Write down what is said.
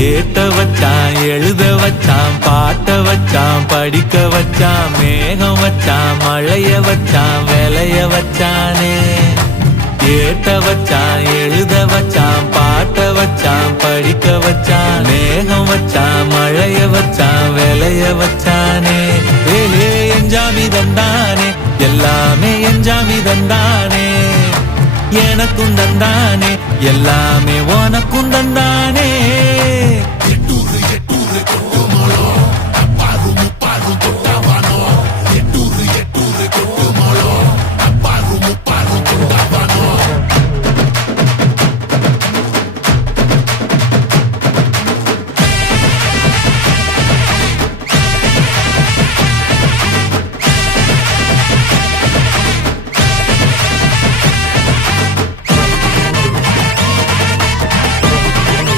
ஏத்த வச்சான் எழுத வச்சான் பாட்ட வச்சான் படிக்க வச்சான் மேகம் வச்சான் மழைய வச்சான் விளைய வச்சானே ஏத்த வச்சான் எழுத வச்சான் பாட்ட வச்சான் படிக்க வச்சான் மேகம் வச்சான் மழைய வச்சான் விளைய வச்சானே ஏலே எஞ்சாமி தந்தானே எல்லாமே எஞ்சாமி தந்தானே எனக்கும் தந்தானே எல்லாமே உனக்கும் தந்தானே